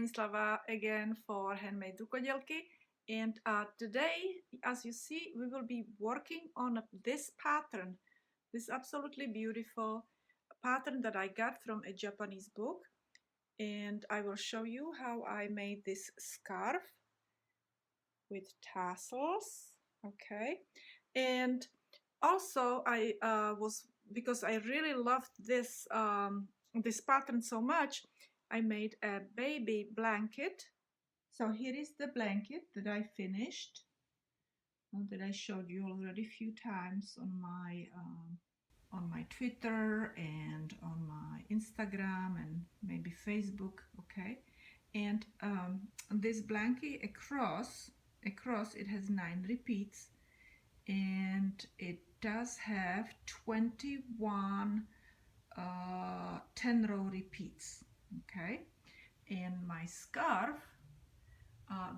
Branislava again for HandMadeRukodelky, and today, as you see, we will be working on this pattern, this absolutely beautiful pattern that I got from a Japanese book, and I will show you how I made this scarf with tassels. Okay, and also because I really loved this this pattern so much, I made a baby blanket. So here is the blanket that I finished, that I showed you already a few times on my Twitter and on my Instagram and maybe Facebook. Okay, and this blanket across it has 9 repeats, and it does have 21 10-row repeats. Okay, and my scarf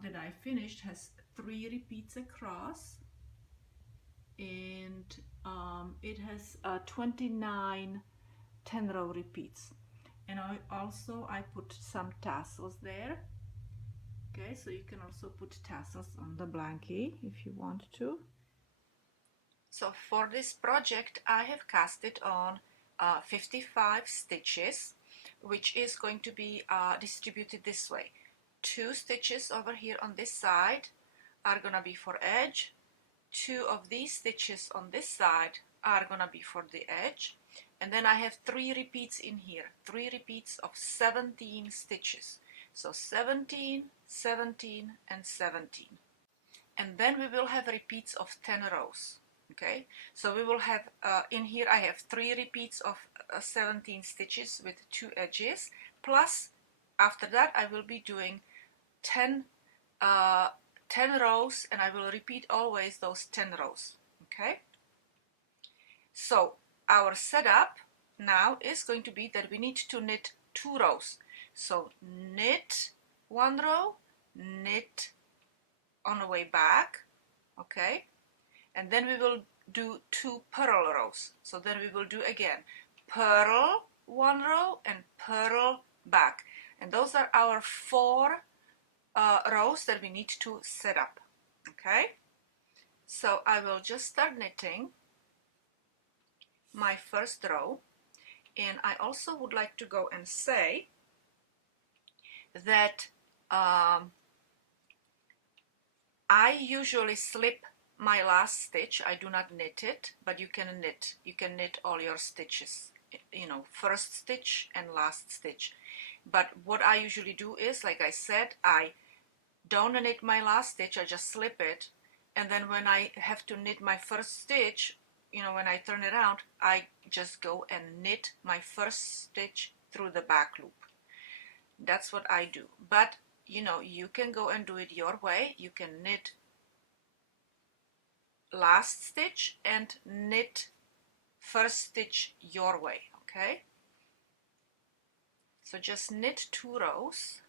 that I finished has 3 repeats across, and it has 29 10-row repeats, and I put some tassels there. Okay, so you can also put tassels on the blanket if you want to. So for this project I have casted on 55 stitches, which is going to be distributed this way. 2 stitches over here on this side are gonna be for edge, 2 of these stitches on this side are gonna be for the edge, and then I have 3 repeats in here, 3 repeats of 17 stitches. So 17, 17 and 17, and then we will have repeats of 10 rows. Okay, so we will have in here I have 3 repeats of 17 stitches with 2 edges, plus after that I will be doing 10 rows, and I will repeat always those 10 rows. Okay, so our setup now is going to be that we need to knit 2 rows. So knit 1 row, knit on the way back, okay, and then we will do 2 purl rows. So then we will do again purl 1 row and purl back, and those are our 4 rows that we need to set up. Okay, so I will just start knitting my first row, and I also would like to go and say that I usually slip my last stitch. I do not knit it, but you can knit all your stitches, you know, first stitch and last stitch. But what I usually do is, like I said, I don't knit my last stitch, I just slip it, and then when I have to knit my first stitch, you know, when I turn it around, I just go and knit my first stitch through the back loop. That's what I do. But you know, you can go and do it your way. You can knit last stitch and knit first stitch your way. Okay, so just knit 2 rows,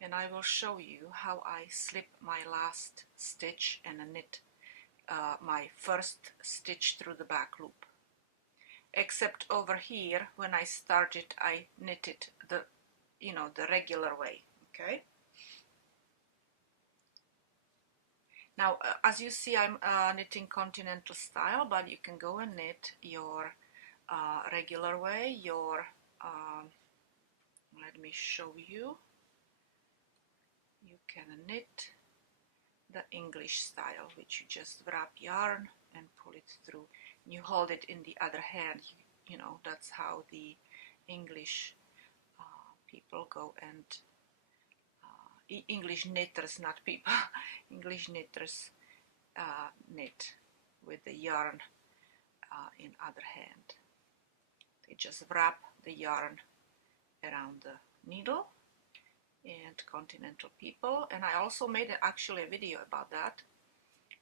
and I will show you how I slip my last stitch and knit my first stitch through the back loop. Except over here, when I started, I knitted the, you know, the regular way. Okay, now as you see, I'm knitting continental style, but you can go and knit your regular way, your let me show you. You can knit the English style, which you just wrap yarn and pull it through. You hold it in the other hand. You know, that's how the English people go and English knitters, not people, English knitters knit with the yarn in other hand. They just wrap the yarn around the needle, and continental people, and I also made actually a video about that.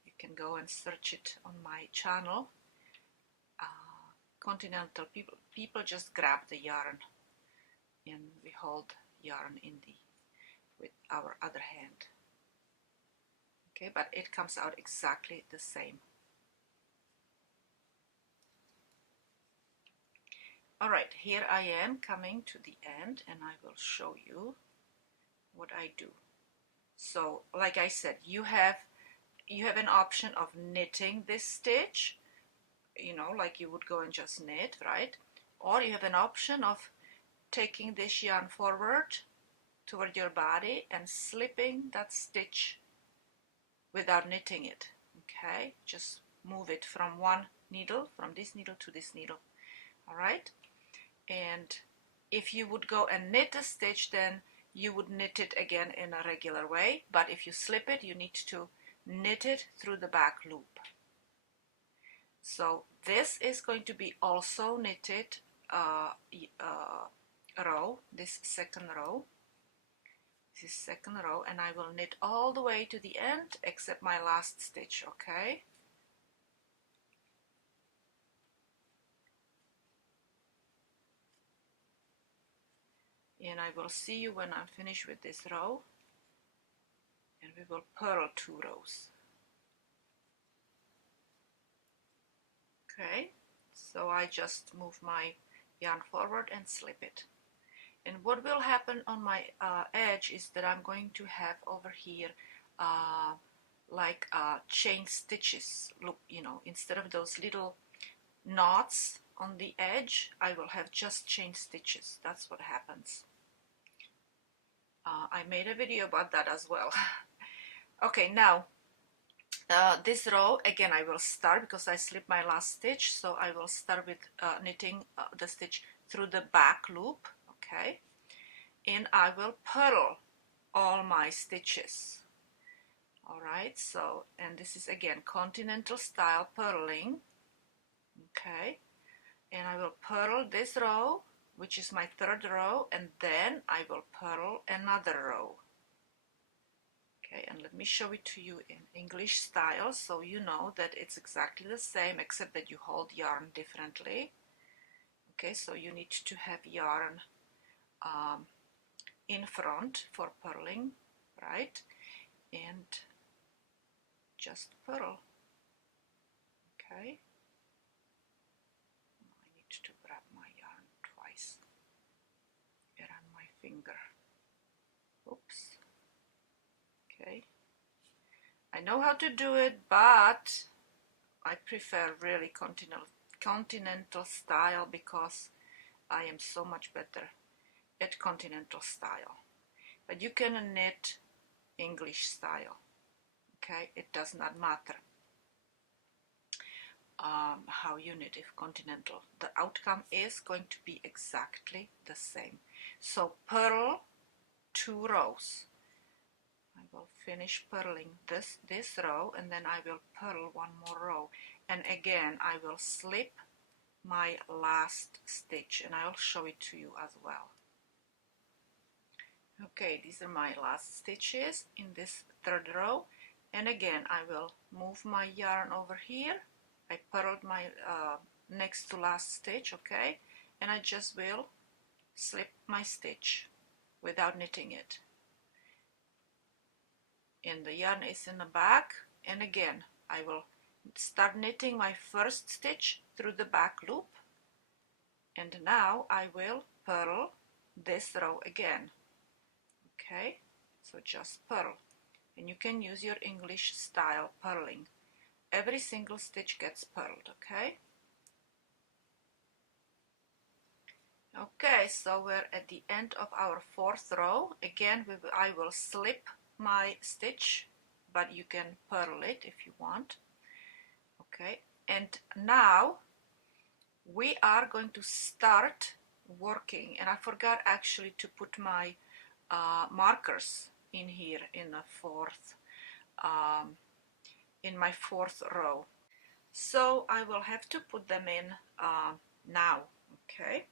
You can go and search it on my channel. Continental people just grab the yarn, and we hold yarn with our other hand. Okay, but it comes out exactly the same. Alright, here I am coming to the end, and I will show you what I do. So like I said, you have an option of knitting this stitch, you know, like you would go and just knit, right? Or you have an option of taking this yarn forward toward your body and slipping that stitch without knitting it. Okay, just move it from one needle, from this needle to this needle. All right, and if you would go and knit a stitch, then you would knit it again in a regular way, but if you slip it, you need to knit it through the back loop. So this is going to be also knitted row, this second row, and I will knit all the way to the end except my last stitch. Okay, and I will see you when I'm finished with this row, and we will purl 2 rows. Okay, so I just move my yarn forward and slip it. And what will happen on my edge is that I'm going to have over here like chain stitches. Look, you know, instead of those little knots on the edge, I will have just chain stitches. That's what happens. I made a video about that as well. Okay, now this row, again, I will start, because I slipped my last stitch, so I will start with knitting the stitch through the back loop. Okay, and I will purl all my stitches. All right, so, and this is again continental style purling. Okay, and I will purl this row, which is my 3rd row, and then I will purl another row. Okay, and let me show it to you in English style, so you know that it's exactly the same, except that you hold yarn differently. Okay, so you need to have yarn in front for purling, right? And just purl. Okay, I need to grab my yarn twice around my finger. Oops. Okay, I know how to do it, but I prefer really continental style, because I am so much better at continental style. But you can knit English style. Okay, it does not matter how you knit if continental. The outcome is going to be exactly the same. So purl 2 rows. I will finish purling this row, and then I will purl 1 more row, and again I will slip my last stitch, and I will show it to you as well. Okay, these are my last stitches in this 3rd row, and again I will move my yarn over here. I purled my next to last stitch, okay, and I just will slip my stitch without knitting it. And the yarn is in the back, and again I will start knitting my 1st stitch through the back loop, and now I will purl this row again. Okay, so just purl, and you can use your English style purling. Every single stitch gets purled. Okay, okay, so we're at the end of our 4th row. Again, I will slip my stitch, but you can purl it if you want. Okay, and now we are going to start working, and I forgot actually to put my markers in here in the 4th in my 4th row, so I will have to put them in now. Okay,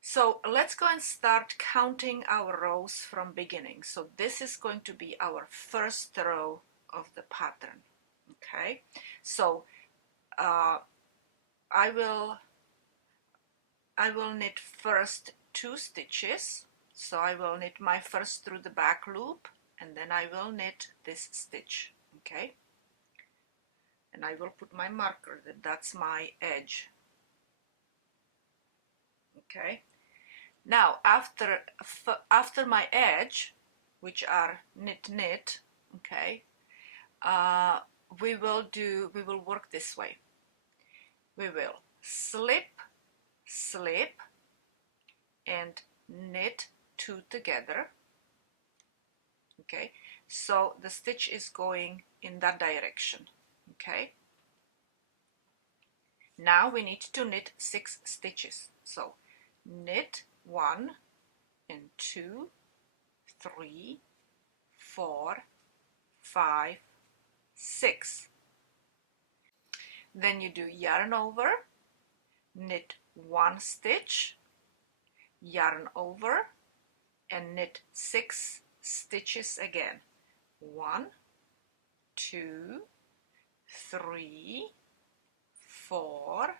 so let's go and start counting our rows from beginning. So this is going to be our 1st row of the pattern. Okay, so I will knit first 2 stitches. So I will knit my 1st through the back loop, and then I will knit this stitch. Okay, and I will put my marker, that's my edge. Okay, now after my edge, which are knit, okay, we will work this way. We will slip, and knit 2 together. Okay, so the stitch is going in that direction. Okay, now we need to knit 6 stitches. So knit 1 and 2, 3, 4, 5, 6. Then you do yarn over, knit 1 stitch, yarn over, and knit 6 stitches again. 1, 2, 3, 4,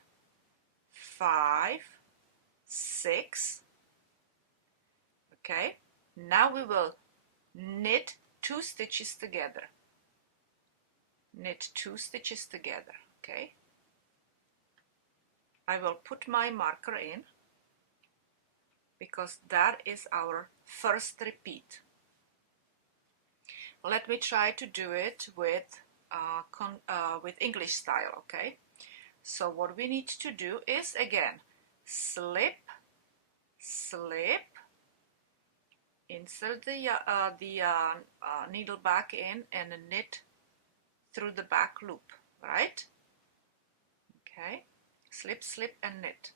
5, 6. Okay, now we will knit 2 stitches together. Knit 2 stitches together. Okay, I will put my marker in because that is our first repeat. Let me try to do it with English style. Okay, so what we need to do is again slip, insert the needle back in and knit through the back loop, right? Okay, slip and knit.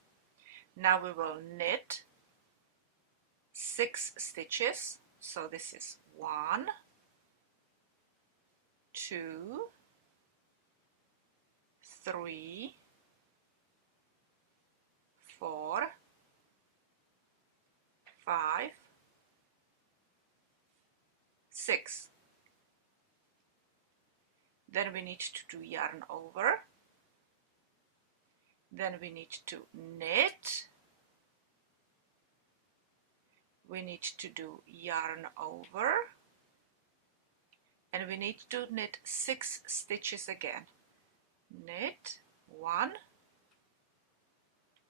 Now we will knit 6 stitches. So this is 1, 2, 3, 4, 5, 6. Then we need to do yarn over. Then we need to knit. We need to do yarn over. And we need to knit 6 stitches again. Knit 1,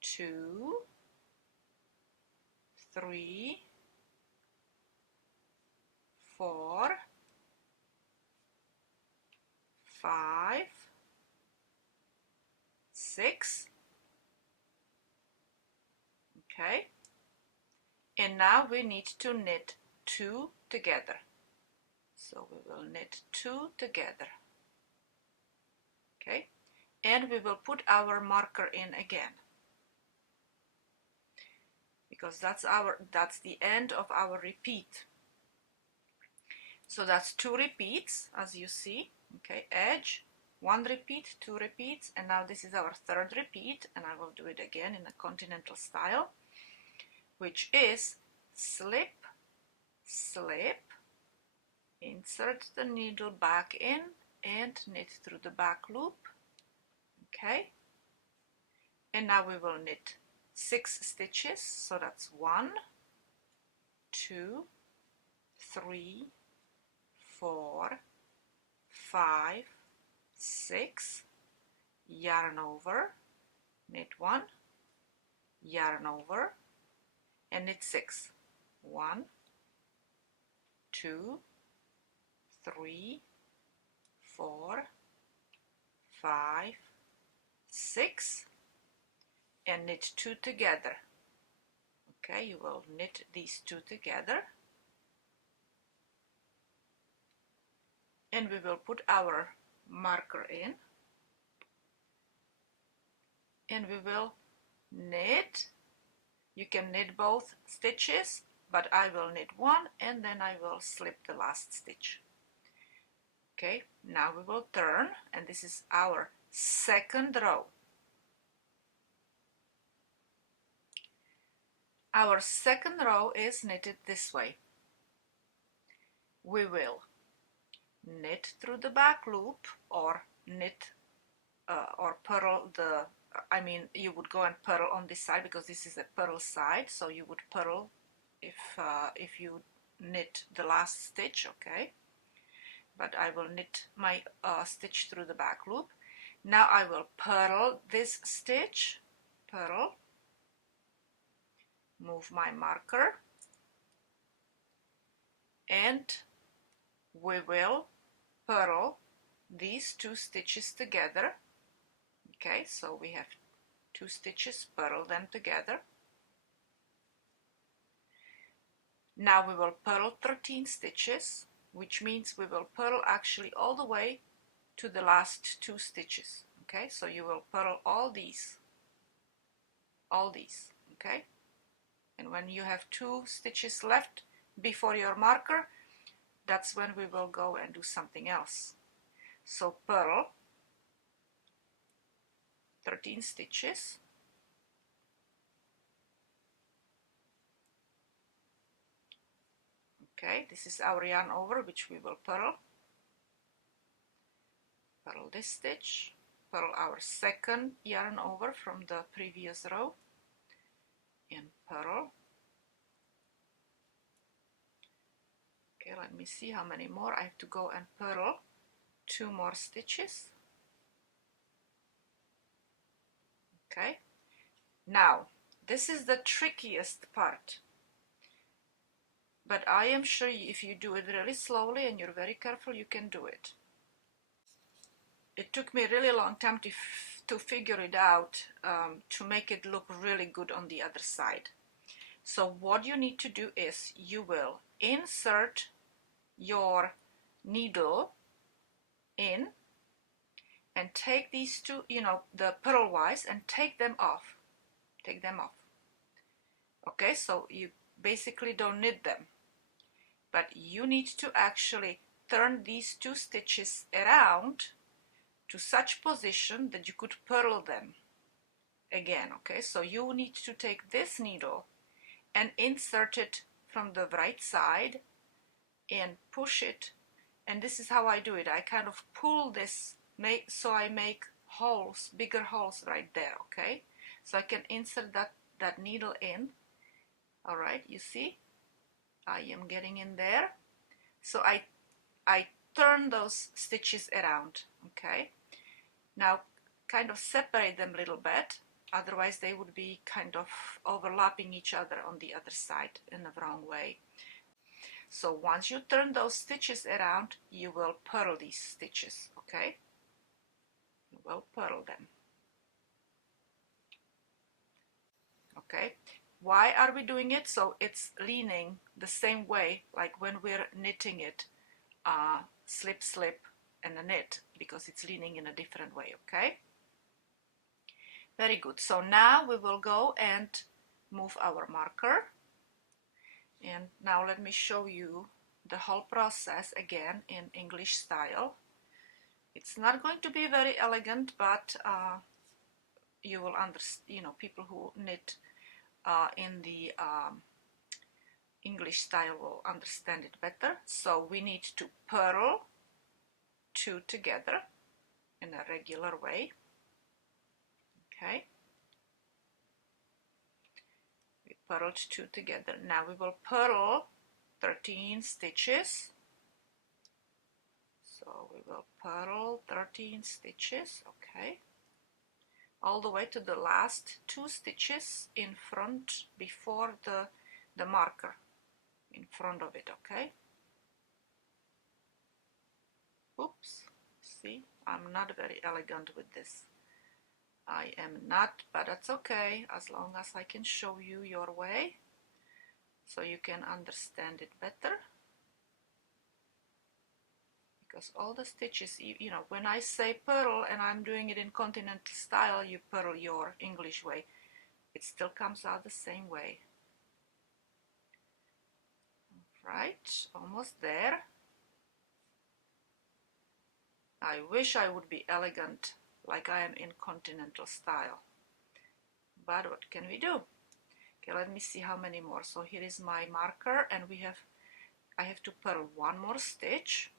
2, 3, 4, 5, 6. Okay, and now we need to knit 2 together. So we will knit 2 together. Okay, and we will put our marker in again because that's the end of our repeat. So that's 2 repeats, as you see. Okay, edge, 1 repeat, 2 repeats, and now this is our 3rd repeat, and I will do it again in a continental style, which is slip, insert the needle back in and knit through the back loop. Okay, and now we will knit 6 stitches. So that's 1, 2, 3, 4, 5, 6, yarn over, knit 1, yarn over, and knit 6. 1, 2, 3, 4, 5, 6, and knit 2 together. Okay, you will knit these 2 together, and we will put our marker in, and we will knit. You can knit both stitches, but I will knit 1 and then I will slip the last stitch. Okay, now we will turn, and this is our 2nd row. Our 2nd row is knitted this way. We will knit through the back loop, or knit or purl the, you would go and purl on this side because this is a purl side, so you would purl if you knit the last stitch. Okay, but I will knit my stitch through the back loop. Now I will purl this stitch, purl, move my marker, and we will purl these 2 stitches together. Okay, so we have 2 stitches, purl them together. Now we will purl 13 stitches, which means we will purl actually all the way to the last 2 stitches. Okay, so you will purl all these, okay? And when you have 2 stitches left before your marker, that's when we will go and do something else. So purl 13 stitches. Okay, this is our yarn over which we will purl. Purl this stitch, purl our second yarn over from the previous row, and purl. Okay, let me see how many more. I have to go and purl 2 more stitches. Okay, now this is the trickiest part, but I am sure if you do it really slowly and you're very careful, you can do it. It took me a really long time to figure it out, to make it look really good on the other side. So what you need to do is you will insert your needle in and take these 2, the purl wise, and take them off. Okay, so you basically don't knit them, but you need to actually turn these 2 stitches around to such position that you could purl them again. Okay, so you need to take this needle and insert it from the right side and push it, and this is how I do it. I kind of pull this, so I make holes, bigger holes right there. Okay, so I can insert that needle in. All right, you see I am getting in there, so I turn those stitches around. Okay, now kind of separate them a little bit, otherwise they would be kind of overlapping each other on the other side in the wrong way. So once you turn those stitches around, you will purl these stitches. Okay, you will purl them. Okay, why are we doing it? So it's leaning the same way like when we're knitting it, slip slip and a knit, because it's leaning in a different way. Okay, very good. So now we will go and move our marker, and now let me show you the whole process again in English style. It's not going to be very elegant, but you will understand, people who knit in the English style will understand it better. So we need to purl 2 together in a regular way. Okay, we purled 2 together. Now we will purl 13 stitches. So we will purl 13 stitches. Okay, all the way to the last 2 stitches in front, before the marker, in front of it. Okay, oops, see, I'm not very elegant with this. I am not, but that's okay, as long as I can show you your way so you can understand it better. Because all the stitches, when I say purl and I'm doing it in continental style, you purl your English way. It still comes out the same way. Right, almost there. I wish I would be elegant like I am in continental style, but what can we do? Okay, let me see how many more. So here is my marker, and I have to purl 1 more stitch.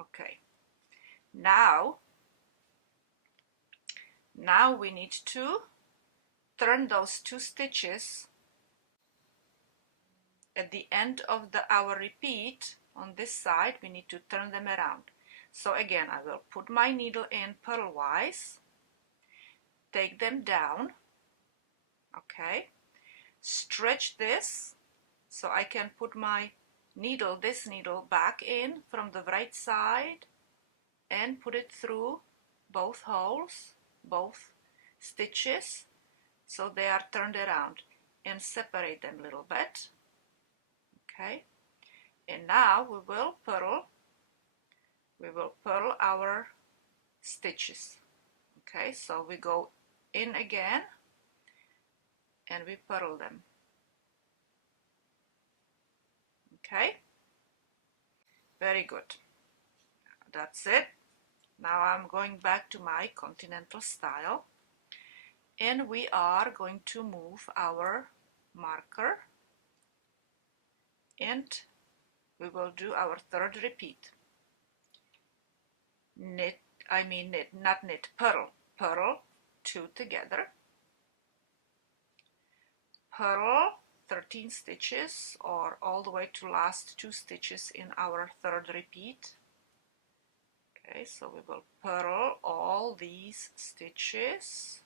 Okay, now we need to turn those 2 stitches at the end of our repeat on this side. We need to turn them around. So again, I will put my needle in purlwise, take them down. Okay, stretch this so I can put my needle, this needle, back in from the right side and put it through both holes, both stitches, so they are turned around, and separate them a little bit. Okay, and now we will purl our stitches. Okay, so we go in again and we purl them. Okay, very good. That's it. Now I'm going back to my continental style, and we are going to move our marker, and we will do our third repeat. Purl 2 together, purl 13 stitches, or all the way to last 2 stitches in our third repeat. Okay, so we will purl all these stitches,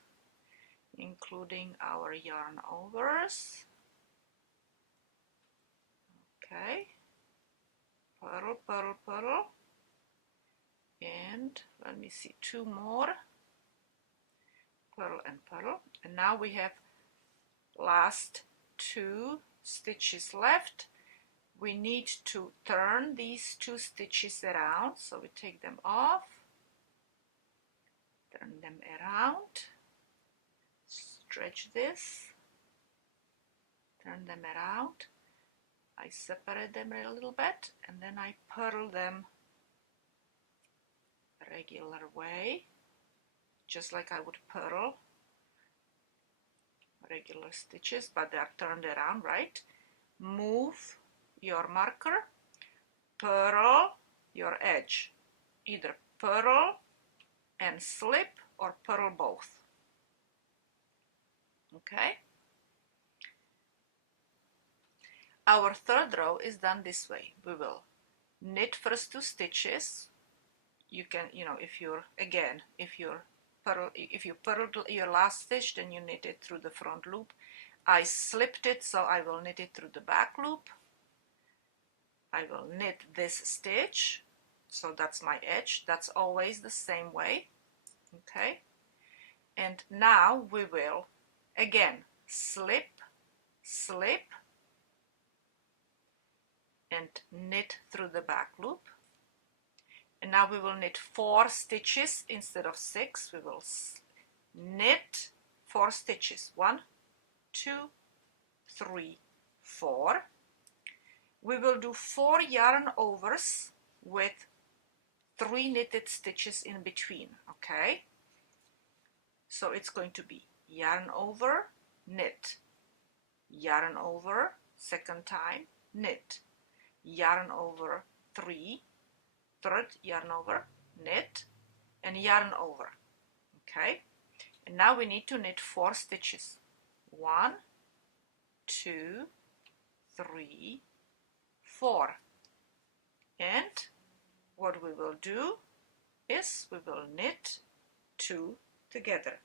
including our yarn overs. Okay, purl, purl, purl, and let me see, 2 more, purl and purl, and now we have last 2 stitches left. We need to turn these 2 stitches around, so we take them off, turn them around, stretch this, turn them around, I separate them a little bit, and then I purl them regular way, just like I would purl regular stitches, but they are turned around, right? Move your marker, purl your edge, either purl and slip or purl both. Okay, our third row is done this way. We will knit first 2 stitches. You can, if you purled your last stitch, then you knit it through the front loop. I slipped it, so I will knit it through the back loop. I will knit this stitch, so that's my edge. That's always the same way. Okay, and now we will again slip, slip, and knit through the back loop. And now we will knit 4 stitches instead of 6. We will knit 4 stitches. 1, 2, 3, 4. We will do 4 yarn overs with 3 knitted stitches in between. Okay, so it's going to be yarn over, knit, yarn over, second time, knit, yarn over 3, third yarn over, knit, and yarn over. Okay, and now we need to knit 4 stitches. 1, 2, 3, 4. And what we will do is we will knit 2 together.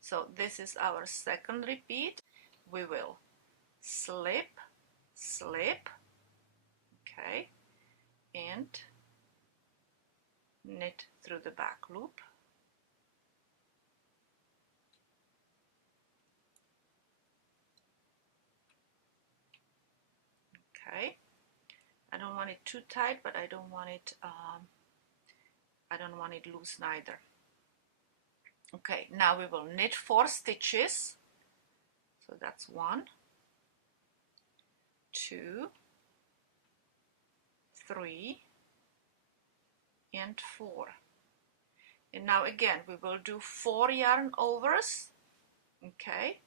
So this is our second repeat. We will slip, slip, okay, and knit through the back loop. Okay, I don't want it too tight, but I don't want it loose neither. Okay, now we will knit 4 stitches. So that's 1, 2, 3, and 4. And now again we will do 4 yarn overs, okay,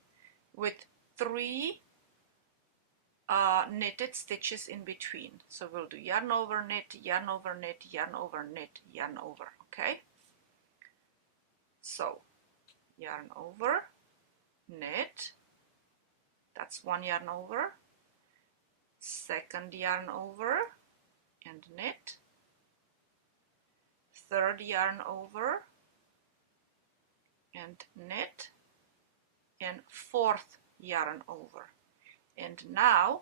with 3 knitted stitches in between. So we'll do yarn over, knit, yarn over, knit, yarn over, knit, yarn over. Okay, so yarn over, knit, that's 1 yarn over, second yarn over and knit, third yarn over and knit, and fourth yarn over. And now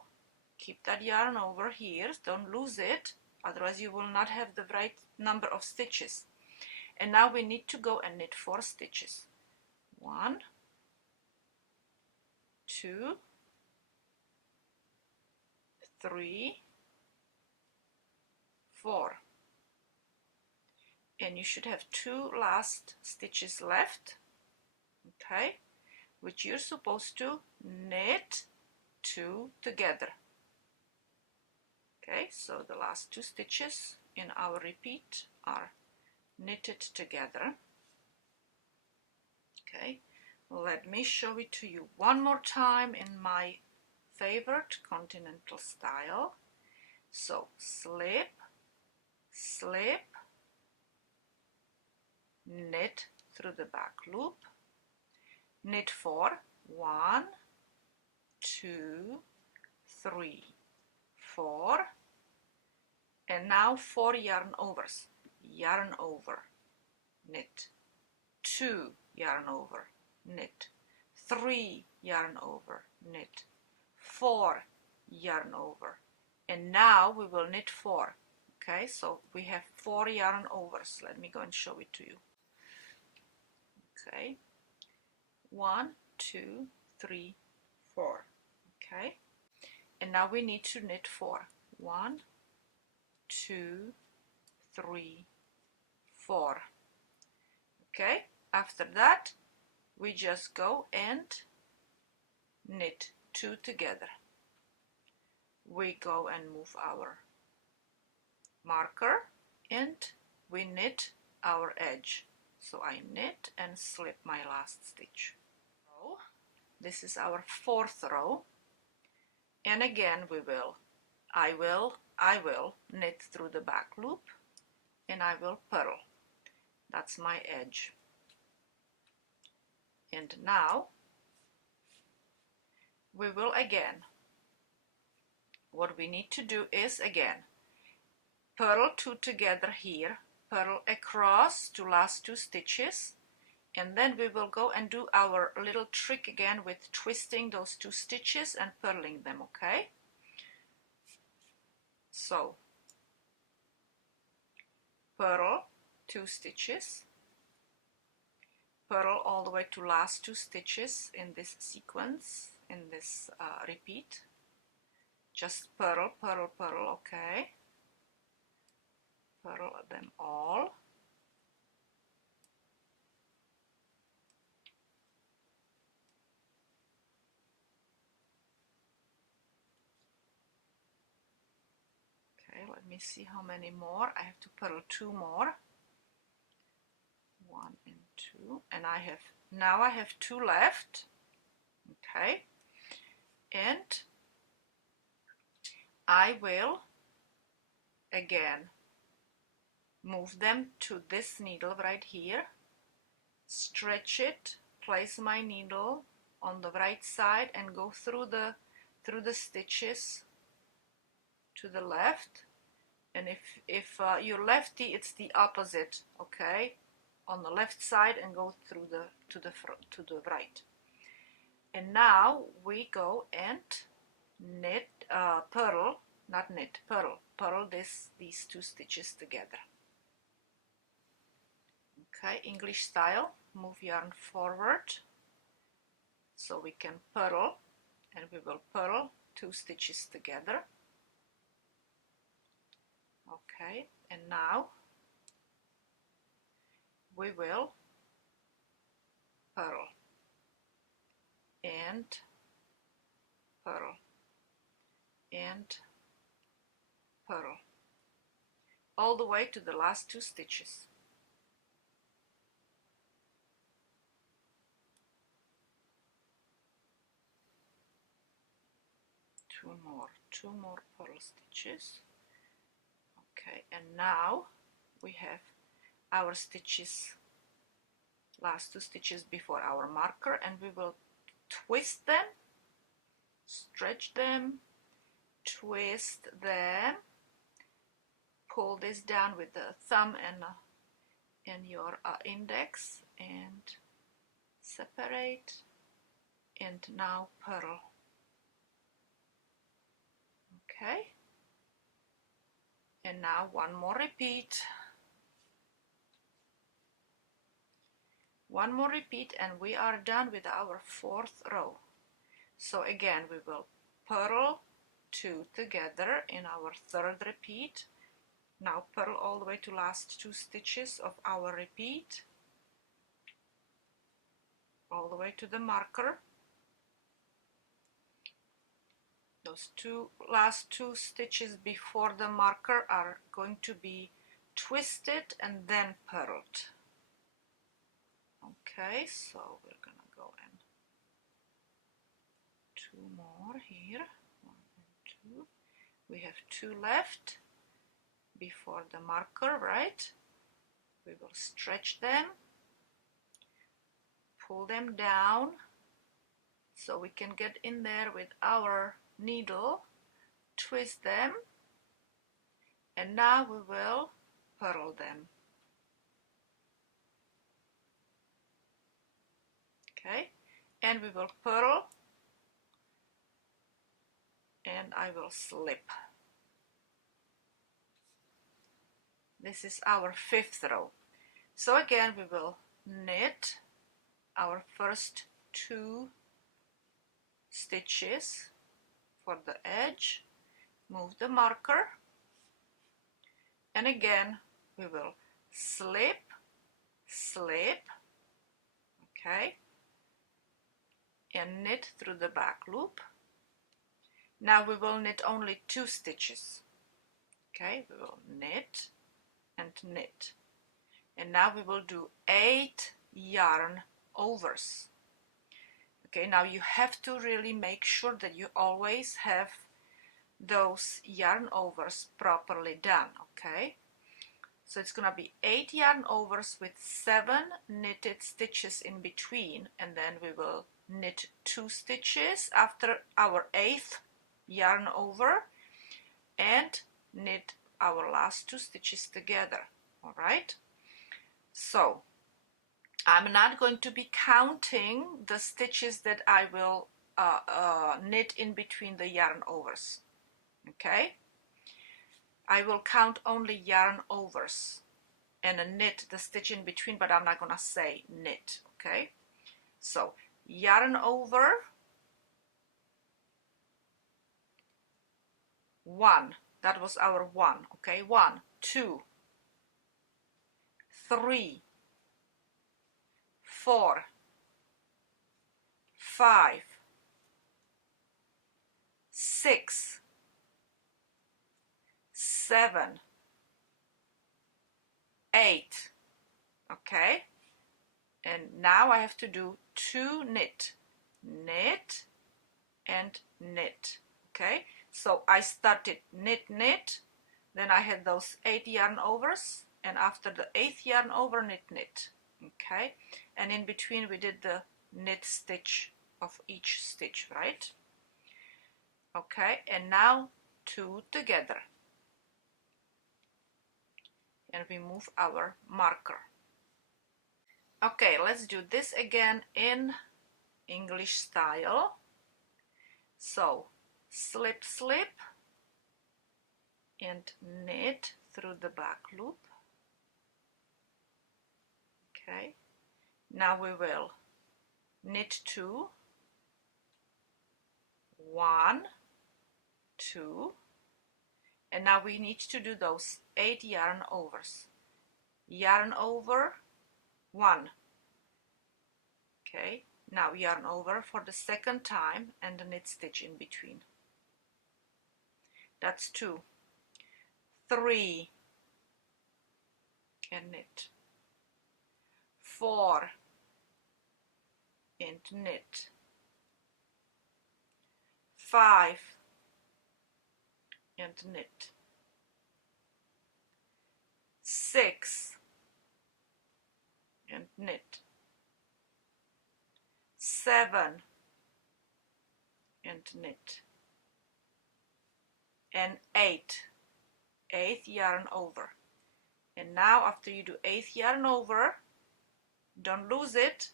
keep that yarn over here, don't lose it, otherwise you will not have the right number of stitches. And now we need to go and knit 4 stitches. 1, 2, 3, 4. And you should have 2 last stitches left, okay, which you're supposed to knit 2 together. Okay, so the last 2 stitches in our repeat are knitted together. Okay, let me show it to you one more time in my favorite continental style. So slip, slip, knit through the back loop, knit 4, 1, 2, 3, 4, and now 4 yarn overs. Yarn over, knit, 2 yarn over, knit, 3 yarn over, knit, 4 yarn over, and now we will knit 4. Okay, so we have 4 yarn overs. Let me go and show it to you. Okay, 1, 2, 3, 4. Okay, and now we need to knit 4. 1, 2, 3, 4. Okay, after that we just go and knit 2 together. We go and move our marker and we knit our edge. So I knit and slip my last stitch. So this is our 4th row, and again I will knit through the back loop and I will purl. That's my edge. And now we will again, what we need to do is again purl 2 together here, purl across to last 2 stitches, and then we will go and do our little trick again with twisting those 2 stitches and purling them. Okay, so purl 2 stitches, purl all the way to last 2 stitches in this sequence, in this repeat. Just purl, purl, purl. Okay, purl them all. Okay, let me see how many more. I have to purl 2 more. 1 and 2, and now I have 2 left. Okay, and I will again move them to this needle right here, stretch it, place my needle on the right side and go through the stitches to the left. And if you're lefty, it's the opposite. Okay, on the left side and go through to the right. And now we go and knit, purl these 2 stitches together. Okay, English style, move yarn forward so we can purl, and we will purl 2 stitches together. Okay, and now we will purl and purl and purl all the way to the last 2 stitches. Two more purl stitches. Okay, and now we have our stitches, last 2 stitches before our marker, and we will twist them, stretch them, twist them, pull this down with the thumb and your index, and separate, and now purl. Okay, and now one more repeat. One more repeat and we are done with our 4th row. So again we will purl 2 together in our 3rd repeat. Now purl all the way to last 2 stitches of our repeat, all the way to the marker. Those last two stitches before the marker are going to be twisted and then purled. Okay, so we're gonna go in 2 more here, 1 and 2. We have 2 left before the marker, right? We will stretch them, pull them down so we can get in there with our needle, twist them, and now we will purl them. Okay, and we will purl, and I will slip. This is our 5th row. So again we will knit our first 2 stitches for the edge, move the marker, and again we will slip, slip, okay, and knit through the back loop. Now we will knit only 2 stitches. Okay, we will knit and knit, and now we will do 8 yarn overs. Okay, now you have to really make sure that you always have those yarn overs properly done. Okay, so it's gonna be 8 yarn overs with 7 knitted stitches in between, and then we will knit 2 stitches after our 8th yarn over and knit our last 2 stitches together. All right, so I'm not going to be counting the stitches that I will knit in between the yarn overs. Okay, I will count only yarn overs and knit the stitch in between, but I'm not gonna say knit. Okay, so yarn over 1, that was our 1. Okay, 1, 2, 3, 4, 5, 6, 7, 8. Okay, and now I have to do 2 knit, knit and knit. Okay, so I started knit, knit, then I had those 8 yarn overs, and after the 8th yarn over, knit, knit. Okay, and in between we did the knit stitch of each stitch, right? Okay, and now 2 together, and we move our marker. Okay, let's do this again in English style. So slip, slip, and knit through the back loop. Okay, now we will knit 2, 1, 2, and now we need to do those 8 yarn overs. Yarn over 1. Okay, now yarn over for the 2nd time and a knit stitch in between. That's 2, 3, and knit, 4, and knit, 5, and knit, 6, and knit, 7, and knit, and 8, 8th yarn over. And now after you do 8th yarn over, don't lose it,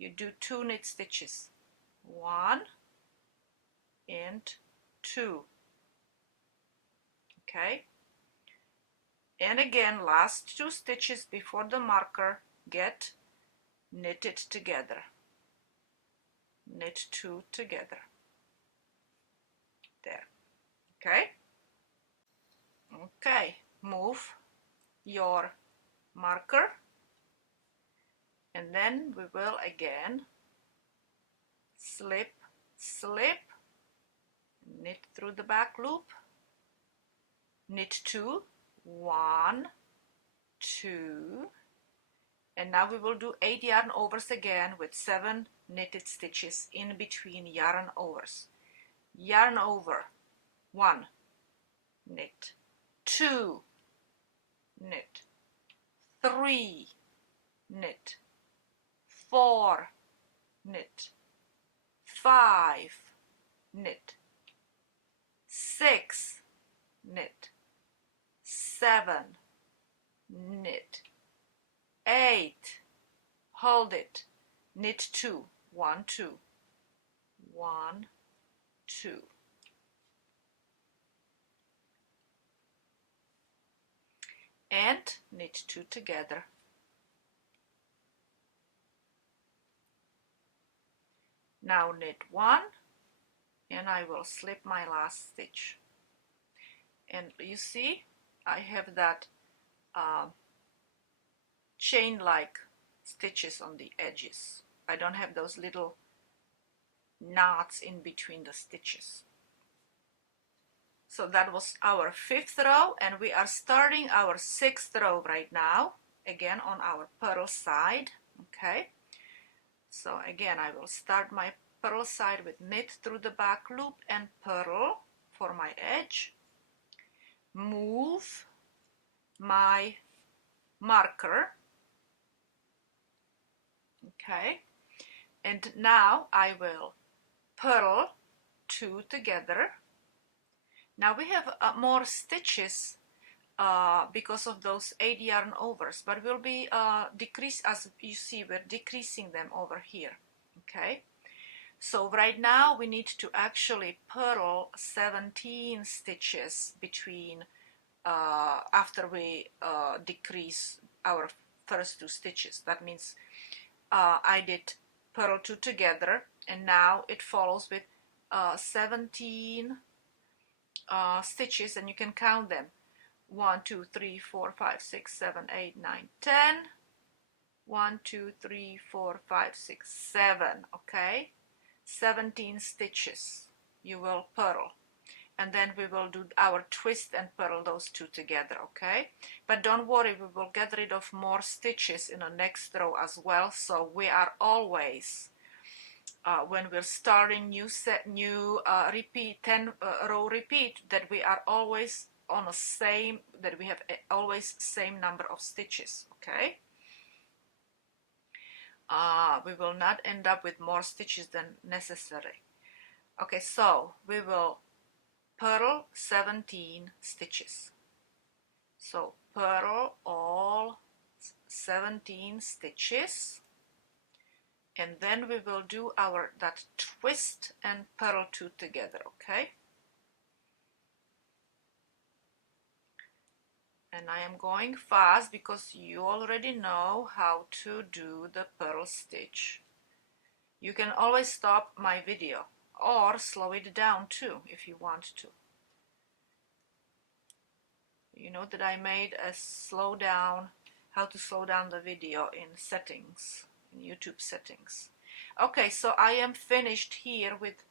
you do 2 knit stitches, 1 and 2. Okay, and again, last 2 stitches before the marker get knitted together. Knit 2 together. There. Okay. Okay, move your marker, and then we will again slip, slip, knit through the back loop, knit 2, 1, 2, and now we will do 8 yarn overs again with 7 knitted stitches in between yarn overs. Yarn over, 1, knit, 2, knit, 3, knit, 4, knit, 5, knit, 6, knit, 7, knit, 8, hold it, knit 2, 1, 2, 1, 2. And knit 2 together. Now knit 1, and I will slip my last stitch. And you see, I have that chain-like stitches on the edges. I don't have those little knots in between the stitches. So that was our 5th row, and we are starting our 6th row right now, again on our purl side. Okay, so again I will start my purl side with knit through the back loop and purl for my edge, move my marker, okay, and now I will purl 2 together. Now we have more stitches because of those 8 yarn overs, but we'll be decrease, as you see, we're decreasing them over here. Okay, so right now we need to actually purl 17 stitches between after we decrease our first 2 stitches. That means I did purl 2 together, and now it follows with 17 stitches, and you can count them: 1, 2, 3, 4, 5, 6, 7, 8, 9, 10. 1, 2, 3, 4, 5, 6, 7. Okay, 17 stitches you will purl, and then we will do our twist and purl those 2 together. Okay, but don't worry, we will get rid of more stitches in the next row as well. So we are always when we're starting new repeat 10 row repeat, that we are always on the same, that we have always same number of stitches. Okay, we will not end up with more stitches than necessary. Okay, so we will purl 17 stitches. So purl all 17 stitches, and then we will do that twist and purl 2 together. Okay, and I am going fast because you already know how to do the purl stitch. You can always stop my video or slow it down too if you want to. You know that I made a how to slow down the video in settings, in YouTube settings. Okay, so I am finished here with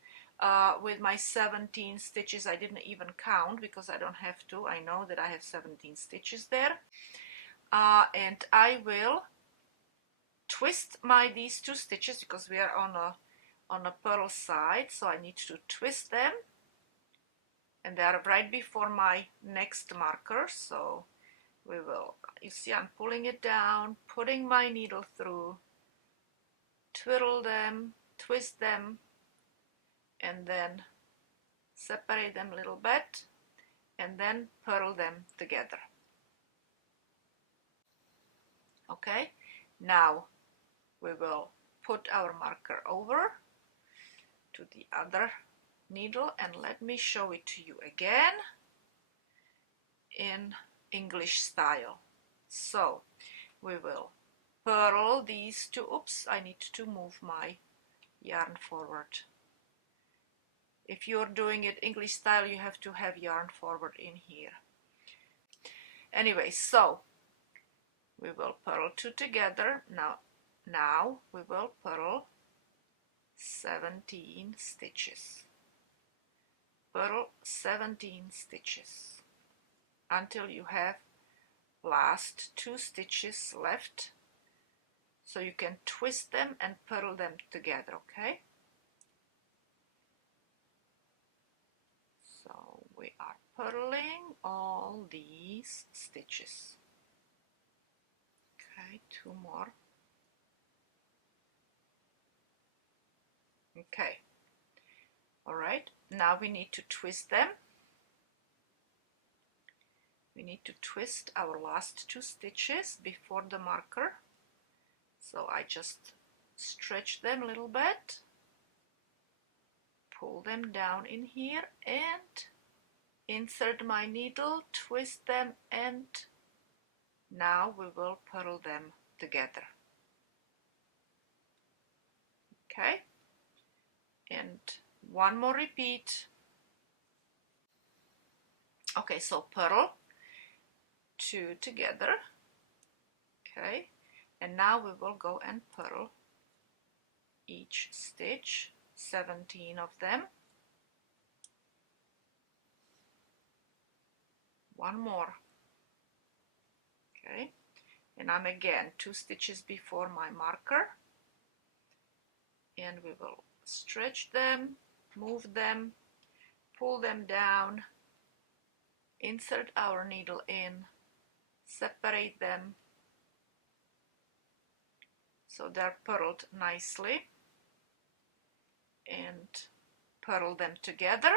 my 17 stitches. I didn't even count because I don't have to. I know that I have 17 stitches there, and I will twist these 2 stitches because we are on a purl side, so I need to twist them, and they are right before my next marker. So we will, you see, I'm pulling it down, putting my needle through, twiddle them, twist them, and then separate them a little bit, and then purl them together. Okay, now we will put our marker over to the other needle, and let me show it to you again in English style. So we will purl these two. Oops, I need to move my yarn forward. If you're doing it English style, you have to have yarn forward in here. Anyway, so we will purl two together. Now we will purl 17 stitches. Purl 17 stitches until you have last 2 stitches left, so you can twist them and purl them together, okay? So we are purling all these stitches. Okay, 2 more. Okay, all right, now we need to twist them. We need to twist our last 2 stitches before the marker. So I just stretch them a little bit, pull them down in here, and insert my needle, twist them, and now we will purl them together. Okay, and one more repeat. Okay, so purl 2 together. Okay, and now we will go and purl each stitch, 17 of them. One more. Okay, and I'm again 2 stitches before my marker, and we will stretch them, move them, pull them down, insert our needle in, separate them so they're purled nicely, and purl them together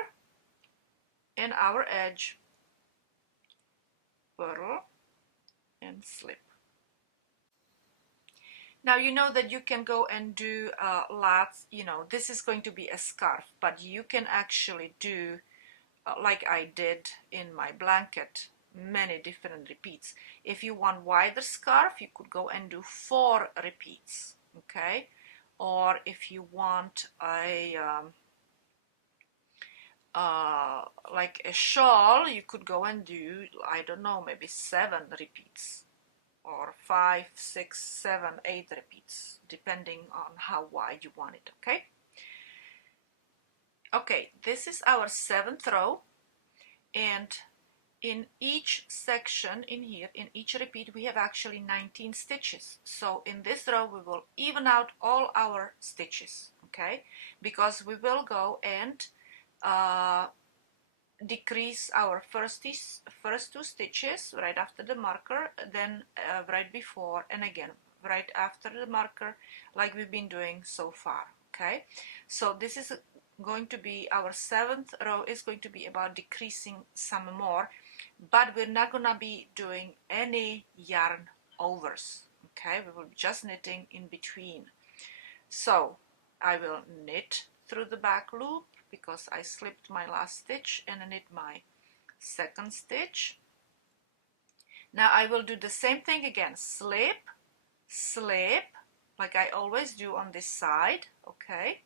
in our edge, purl and slip. Now you know that you can go and do lots, you know, this is going to be a scarf, but you can actually do like I did in my blanket, many different repeats. If you want wider scarf, you could go and do 4 repeats, okay? Or if you want a like a shawl, you could go and do, I don't know, maybe 7 repeats, or 5, 6, 7, 8 repeats, depending on how wide you want it, okay? Okay, this is our 7th row, and in each section in here, in each repeat, we have actually 19 stitches. So in this row, we will even out all our stitches, okay? Because we will go and decrease our first 2 stitches right after the marker, then right before, and again right after the marker, like we've been doing so far, okay? So this is going to be our 7th row, is going to be about decreasing some more, but we're not gonna be doing any yarn overs, okay? We will be just knitting in between. So I will knit through the back loop because I slipped my last stitch, and knit my 2nd stitch. Now I will do the same thing again, slip, slip, like I always do on this side, okay,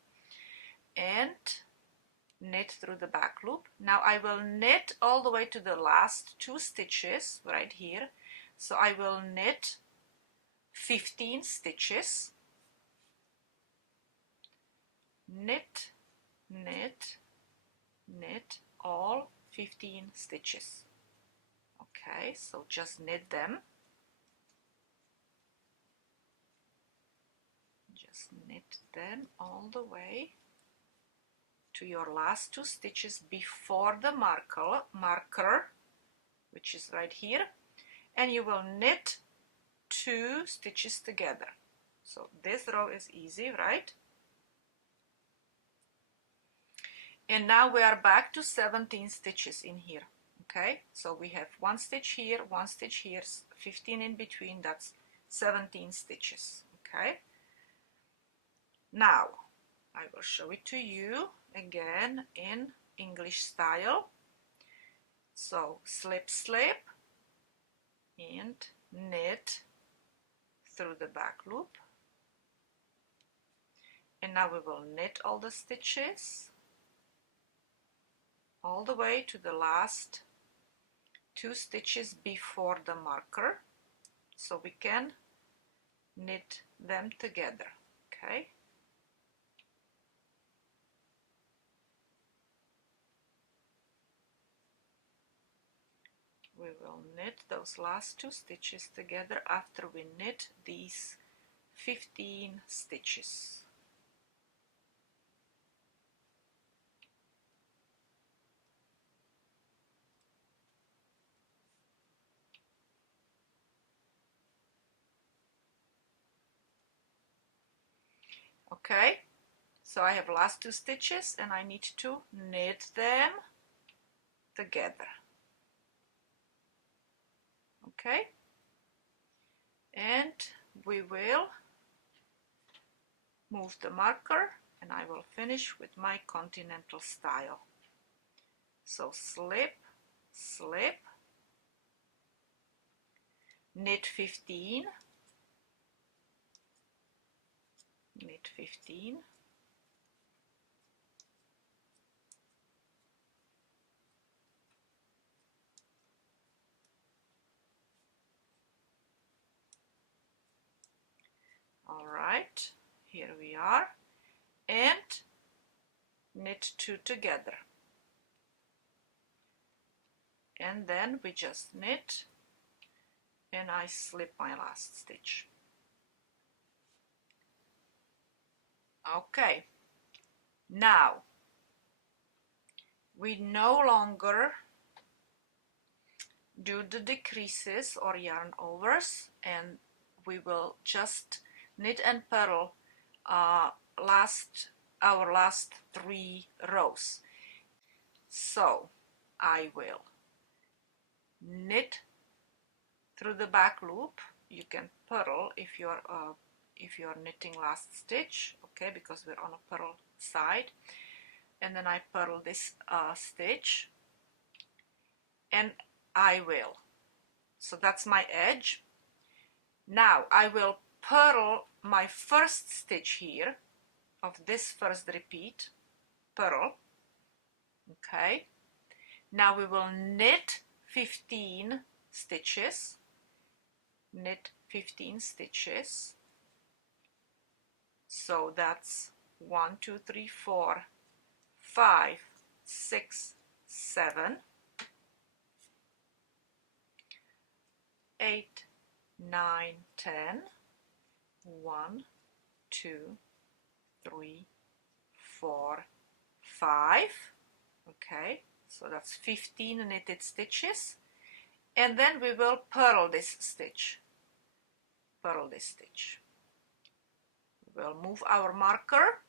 and knit through the back loop. Now I will knit all the way to the last 2 stitches right here, so I will knit 15 stitches, knit, knit, knit all 15 stitches. Okay, so just knit them, just knit them all the way to your last 2 stitches before the marker, which is right here, and you will knit 2 stitches together. So this row is easy, right? And now we are back to 17 stitches in here, okay? So we have 1 stitch here, 1 stitch here, 15 in between, that's 17 stitches, okay? Now I will show it to you again in English style. So slip, slip, and knit through the back loop. And now we will knit all the stitches all the way to the last 2 stitches before the marker, so we can knit them together. Okay. We will knit those last 2 stitches together after we knit these 15 stitches. Okay, so I have last 2 stitches and I need to knit them together. Okay, and we will move the marker and I will finish with my continental style. So slip, slip, knit 15, knit 15, all right, here we are, and knit 2 together, and then we just knit and I slip my last stitch. Okay, now we no longer do the decreases or yarn overs, and we will just knit and purl our last 3 rows. So I will knit through the back loop. You can purl if you're knitting last stitch, okay, because we're on a purl side, and then I purl this stitch, and I will, so that's my edge. Now I will purl my first stitch here of this first repeat, purl, okay. Now we will knit 15 stitches, knit 15 stitches, so that's 1, 2, 3, 4, 5, 6, 7, 8, 9, 10, 1, 2, 3, 4, 5, okay, so that's 15 knitted stitches, and then we will purl this stitch, purl this stitch. We'll move our marker,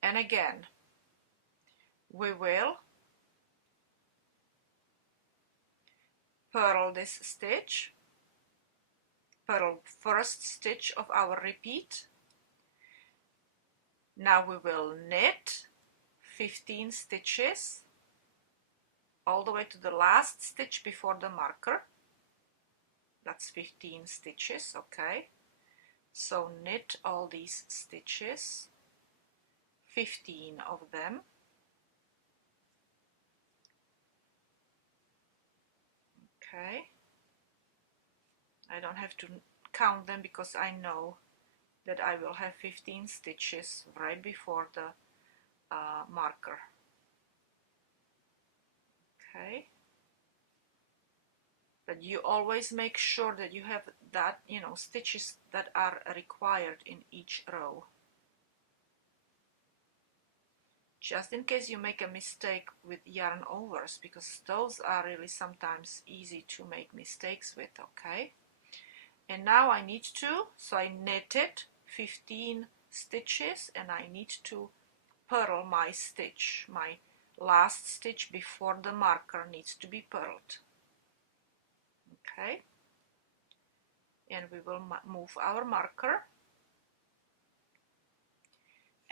and again we will purl this stitch, purl first stitch of our repeat. Now we will knit 15 stitches all the way to the last stitch before the marker. That's 15 stitches, okay. So knit all these stitches, 15 of them. Okay. I don't have to count them because I know that I will have 15 stitches right before the marker. Okay. But you always make sure that you have that, stitches that are required in each row. Just in case you make a mistake with yarn overs, because those are really sometimes easy to make mistakes with, okay? And now I need to, so I knitted 15 stitches and I need to purl my stitch. My last stitch before the marker needs to be purled. Okay, and we will move our marker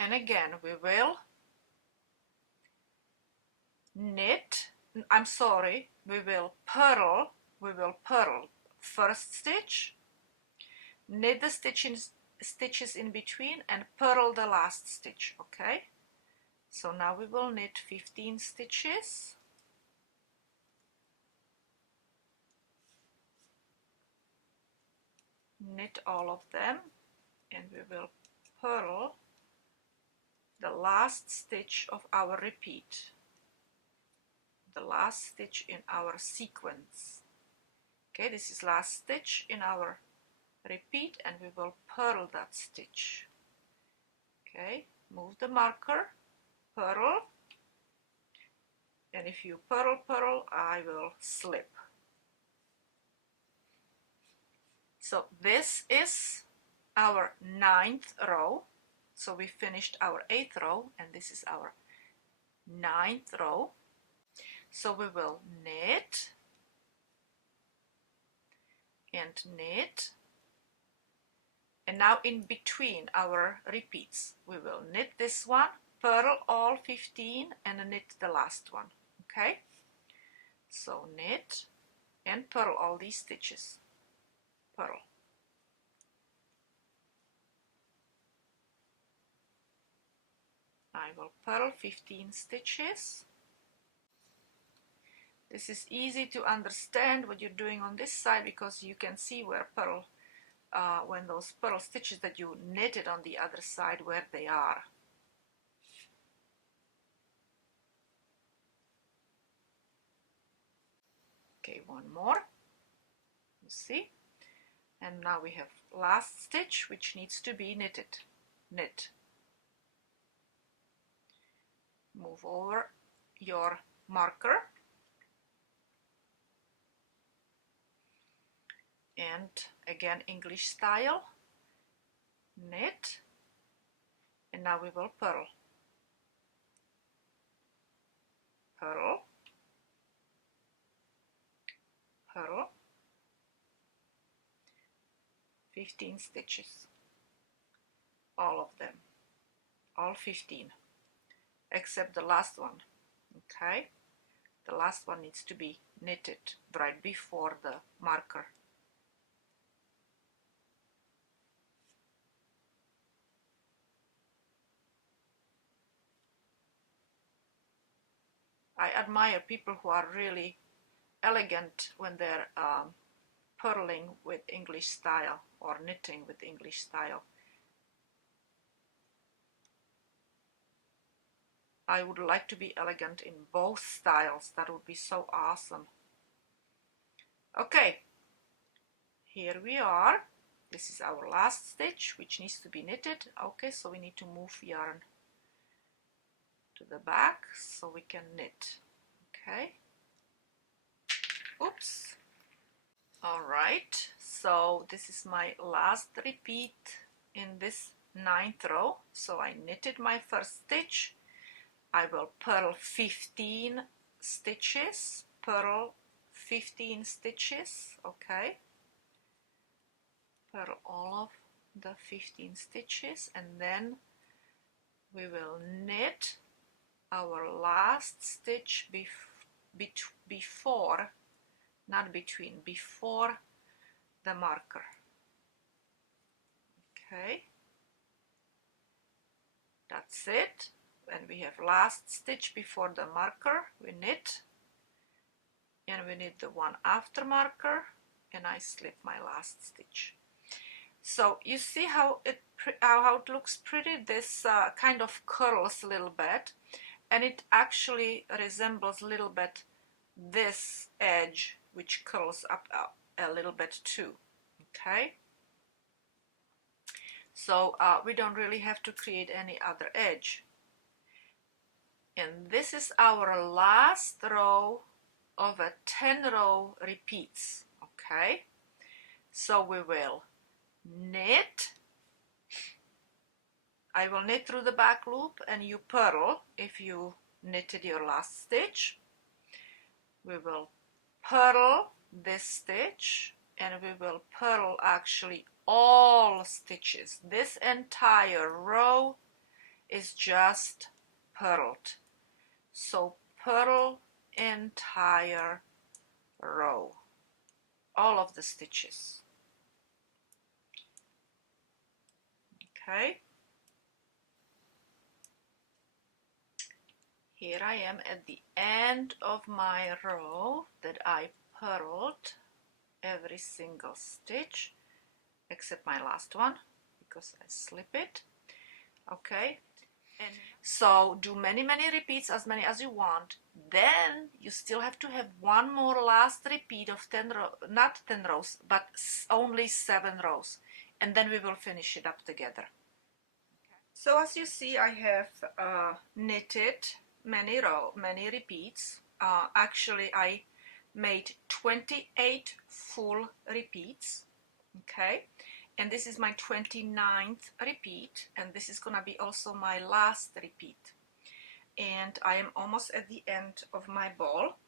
and again we will knit, I'm sorry, we will purl first stitch, knit the stitches in between and purl the last stitch, okay? So now we will knit 15 stitches. Knit all of them and we will purl the last stitch of our repeat, the last stitch in our sequence. Okay, this is last stitch in our repeat and we will purl that stitch. Okay, move the marker, purl, and if you purl, I will slip. So this is our 9th row. So we finished our 8th row and this is our 9th row. So we will knit and knit, and now in between our repeats we will knit this one, purl all 15 and knit the last one. Okay, so knit and purl all these stitches, purl. I will purl 15 stitches. This is easy to understand what you're doing on this side because you can see where purl, when those purl stitches that you knitted on the other side, where they are. Okay, one more, you see, and now we have last stitch which needs to be knitted. Knit. Move over your marker and again English style, knit, and now we will purl. Purl, purl, 15 stitches, all of them, all 15, except the last one. Okay, the last one needs to be knitted right before the marker. I admire people who are really elegant when they're purling with English style or knitting with English style. I would like to be elegant in both styles. That would be so awesome. Okay, here we are. This is our last stitch which needs to be knitted. Okay, so we need to move yarn to the back so we can knit. Okay, oops. All right, so this is my last repeat in this 9th row. So I knitted my first stitch. I will purl 15 stitches, purl 15 stitches, okay, purl all of the 15 stitches, and then we will knit our last stitch before, not between, before the marker. Okay, that's it. And we have last stitch before the marker, we knit, and we knit the one after marker, and I slip my last stitch. So you see how it looks pretty. This kind of curls a little bit, and it actually resembles a little bit this edge, which curls up a little bit too. Okay, so we don't really have to create any other edge. And this is our last row of a 10-row repeats. Okay, so we will knit. I will knit through the back loop and you purl if you knitted your last stitch. We will purl this stitch and we will purl actually all stitches, this entire row is just purled. So purl entire row, all of the stitches. Okay. Here I am at the end of my row that I purled every single stitch except my last one because I slip it. Okay, and so do many repeats, as many as you want. Then you still have to have one more last repeat of 10 rows, not 10 rows, but only 7 rows, and then we will finish it up together. So as you see, I have knitted many repeats. Actually, I made 28 full repeats. Okay, and this is my 29th repeat, and this is gonna be also my last repeat. And I am almost at the end of my ball.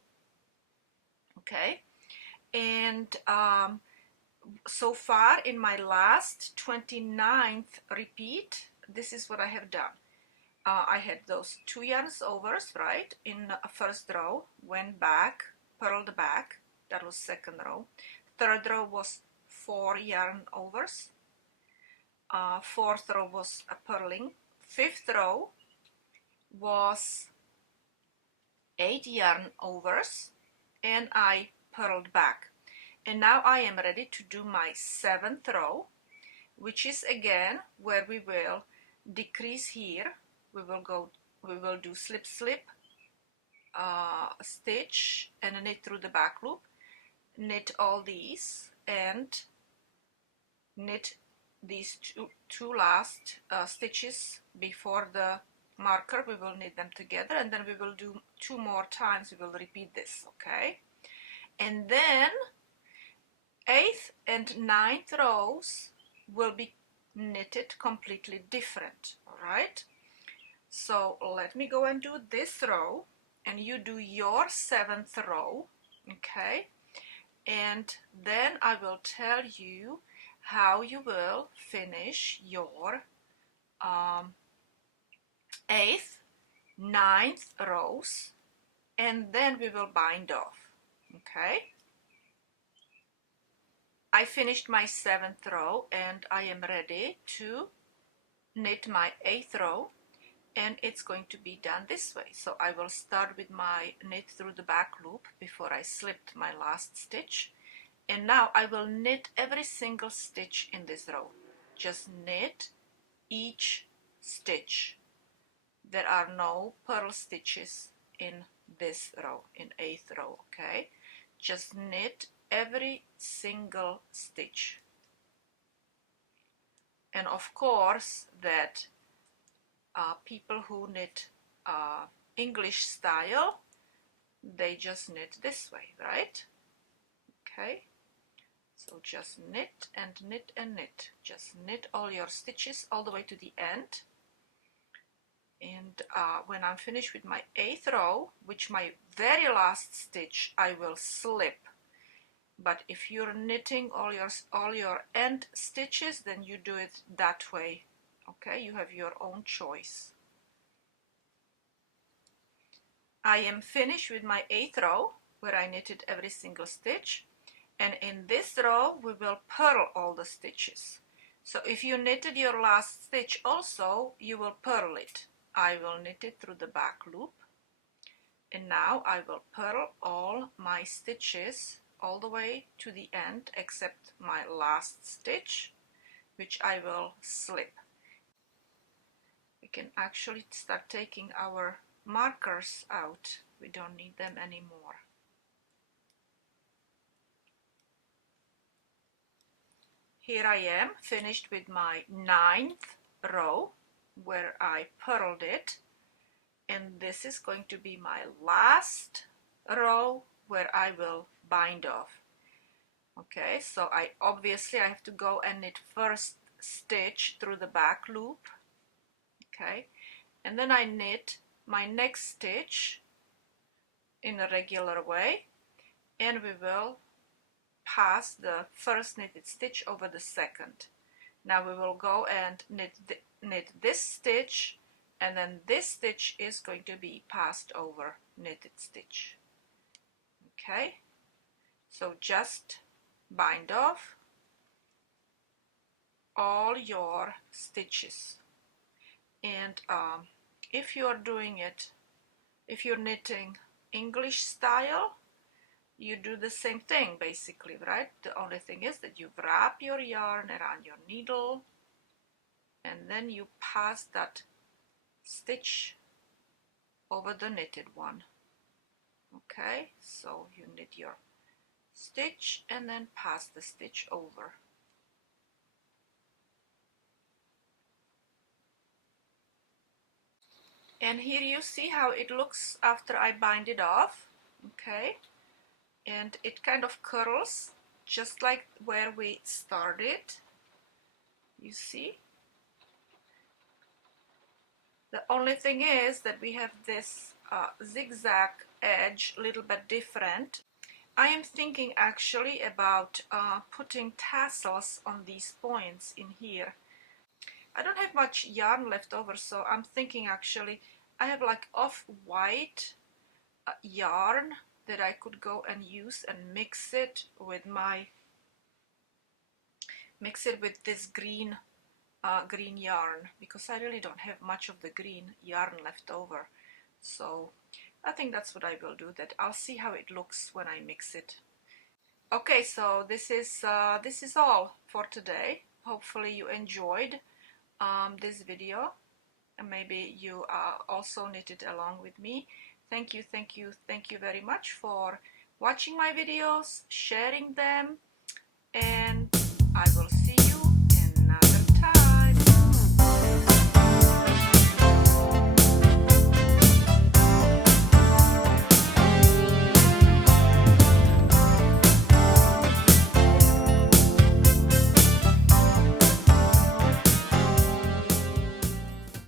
Okay, and so far in my last 29th repeat, this is what I have done. I had those 2 yarns overs, right, in the first row, went back, purled back, that was second row. Third row was 4 yarn overs. Fourth row was a purling. Fifth row was 8 yarn overs, and I purled back. And now I am ready to do my 7th row, which is again where we will decrease here. We will do slip slip stitch and knit through the back loop, knit all these and knit these two last stitches before the marker. We will knit them together, and then we will do 2 more times. We will repeat this, okay? And then 8th and 9th rows will be knitted completely different, all right? So let me go and do this row, and you do your 7th row, okay? And then I will tell you how you will finish your 8th, 9th rows, and then we will bind off, okay? I finished my 7th row, and I am ready to knit my 8th row, and it's going to be done this way. So I will start with my knit through the back loop before I slipped my last stitch, and now I will knit every single stitch in this row. Just knit each stitch. There are no purl stitches in this row, in 8th row, okay? Just knit every single stitch. And of course that people who knit English style, they just knit this way, right? Okay, so just knit and knit and knit. Just knit all your stitches all the way to the end. And when I'm finished with my 8th row, which my very last stitch, I will slip. But if you're knitting all your end stitches, then you do it that way. Okay, you have your own choice. I am finished with my 8th row where I knitted every single stitch, and in this row we will purl all the stitches. So if you knitted your last stitch also, you will purl it. I will knit it through the back loop, and now I will purl all my stitches all the way to the end except my last stitch, which I will slip. We can actually start taking our markers out. We don't need them anymore. Here I am finished with my 9th row where I purled it, and this is going to be my last row where I will bind off. Okay, so I have to go and knit first stitch through the back loop, okay, and then I knit my next stitch in a regular way, and we will pass the first knitted stitch over the second. Now we will go and knit this stitch and then this stitch is going to be passed over knitted stitch. Okay, so just bind off all your stitches, and if you're doing it, if you're knitting English style, you do the same thing basically, right? The only thing is that you wrap your yarn around your needle and then you pass that stitch over the knitted one. Okay, so you knit your stitch and then pass the stitch over. And here you see how it looks after I bind it off. Okay, and it kind of curls just like where we started. You see? The only thing is that we have this zigzag edge, a little bit different. I am thinking actually about putting tassels on these points in here. I don't have much yarn left over, so I'm thinking actually I have like off-white yarn that I could go and use and mix it with this green green yarn, because I really don't have much of the green yarn left over. So I think that's what I will do. That I'll see how it looks when I mix it. Okay, so this is all for today. Hopefully you enjoyed this video, and maybe you also knitted along with me. Thank you very much for watching my videos, sharing them, and I will see you